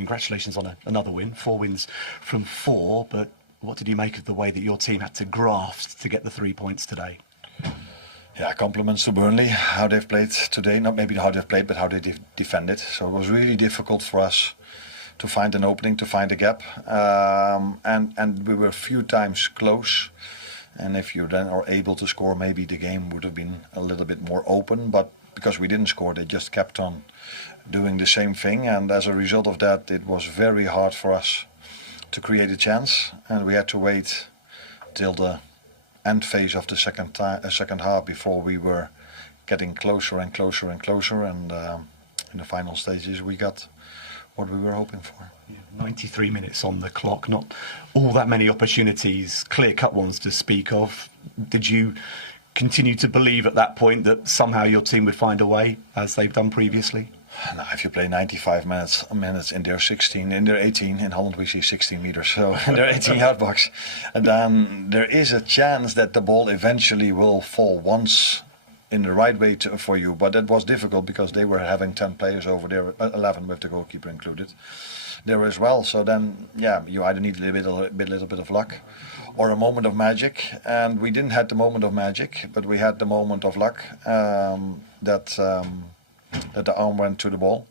congratulations on another win, 4 wins from 4, but what did you make of the way that your team had to graft to get the 3 points today? Yeah, compliments to Burnley, how they've played today. Not maybe how they've played, but how they defended. So it was really difficult for us to find an opening, to find a gap. And we were a few times close. And if you then are able to score, maybe the game would have been a little bit more open. But because we didn't score, they just kept on doing the same thing. And as a result of that, it was very hard for us to create a chance. And we had to wait till the end phase of the second half before we were getting closer and closer and closer. And in the final stages, we got what we were hoping for. 93 minutes on the clock, not all that many opportunities, clear-cut ones to speak of. Did you continue to believe at that point that somehow your team would find a way, as they've done previously? No, if you play 95 minutes in their 16, in their 18, in Holland we see 16 meters, so in their 18-yard box, and then there is a chance that the ball eventually will fall once in the right way for you. But it was difficult because they were having 10 players over there, 11 with the goalkeeper included, there as well. So then, yeah, you either need a little bit of luck or a moment of magic. And we didn't have the moment of magic, but we had the moment of luck that the arm went to the ball.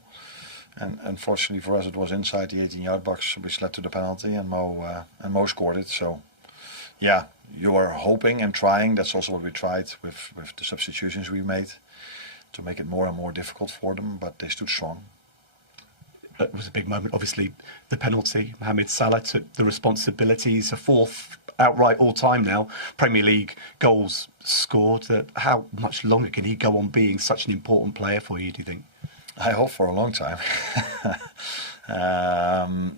And unfortunately for us, it was inside the 18-yard box, which led to the penalty, and Mo scored it. So, yeah, you are hoping and trying. That's also what we tried with the substitutions we made to make it more and more difficult for them, but they stood strong. It was a big moment. Obviously, the penalty. Mohamed Salah took the responsibilities. A 4th outright all-time now Premier League goals scored. How much longer can he go on being such an important player for you, do you think? I hope for a long time.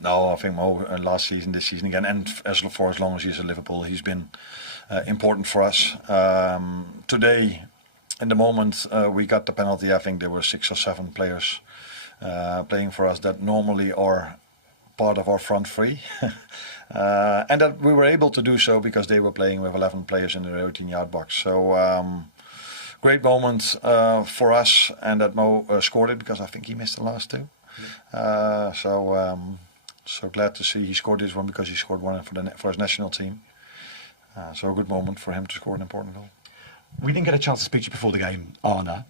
No, I think Mo last season, this season again, and for as long as he's at Liverpool, he's been important for us. Today, in the moment we got the penalty, I think there were 6 or 7 players playing for us that normally are part of our front three. And that we were able to do so because they were playing with 11 players in the 18-yard box. So great moment for us, and that Mo scored it because I think he missed the last 2. So glad to see he scored this one because he scored one for his national team. So a good moment for him to score an important goal. We didn't get a chance to speak to you before the game, Arne.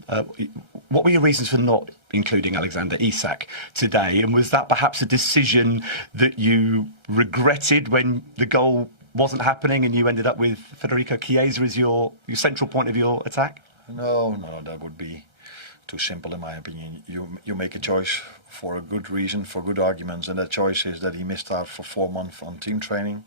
What were your reasons for not including Alexander Isak today? And was that perhaps a decision that you regretted when the goal wasn't happening and you ended up with Federico Chiesa as your central point of your attack? No, that would be too simple in my opinion. You make a choice for a good reason, for good arguments, and that choice is that he missed out for 4 months on team training.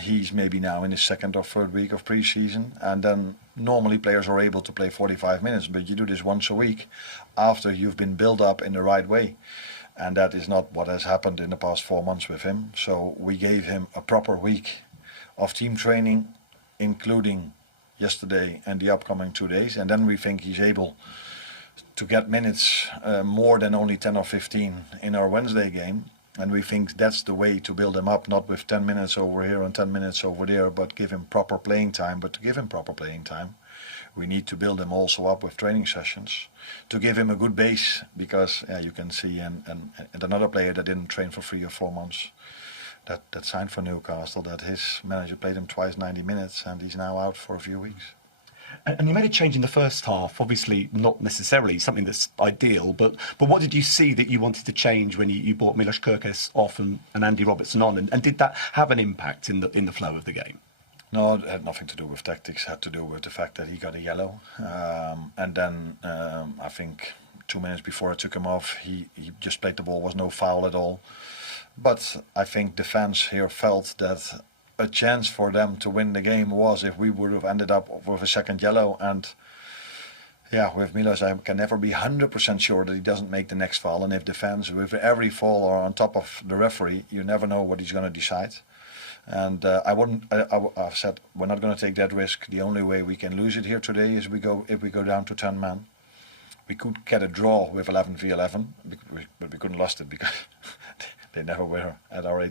He's maybe now in his 2nd or 3rd week of pre-season, and then normally players are able to play 45 minutes, but you do this once a week after you've been built up in the right way, and that is not what has happened in the past 4 months with him. So we gave him a proper week of team training, including yesterday and the upcoming 2 days, and then we think he's able to get minutes more than only 10 or 15 in our Wednesday game. And we think that's the way to build him up, not with 10 minutes over here and 10 minutes over there, but give him proper playing time. But to give him proper playing time, we need to build him also up with training sessions to give him a good base, because you can see and another player that didn't train for 3 or 4 months that signed for Newcastle, that his manager played him twice 90 minutes and he's now out for a few weeks. And you made a change in the first half, obviously not necessarily something that's ideal, but what did you see that you wanted to change when you brought Milos Kerkez off and Andy Robertson on, and did that have an impact in the flow of the game? No, it had nothing to do with tactics. It had to do with the fact that he got a yellow, and then I think 2 minutes before I took him off, he just played the ball, was no foul at all. But I think the fans here felt that a chance for them to win the game was if we would have ended up with a 2nd yellow. And yeah, with Milos, I can never be 100% sure that he doesn't make the next foul. And if the fans with every foul are on top of the referee, you never know what he's going to decide. And I've said we're not going to take that risk. The only way we can lose it here today is if we go down to 10 men. We could get a draw with 11 v 11, but we couldn't lost it because they never were at our 18.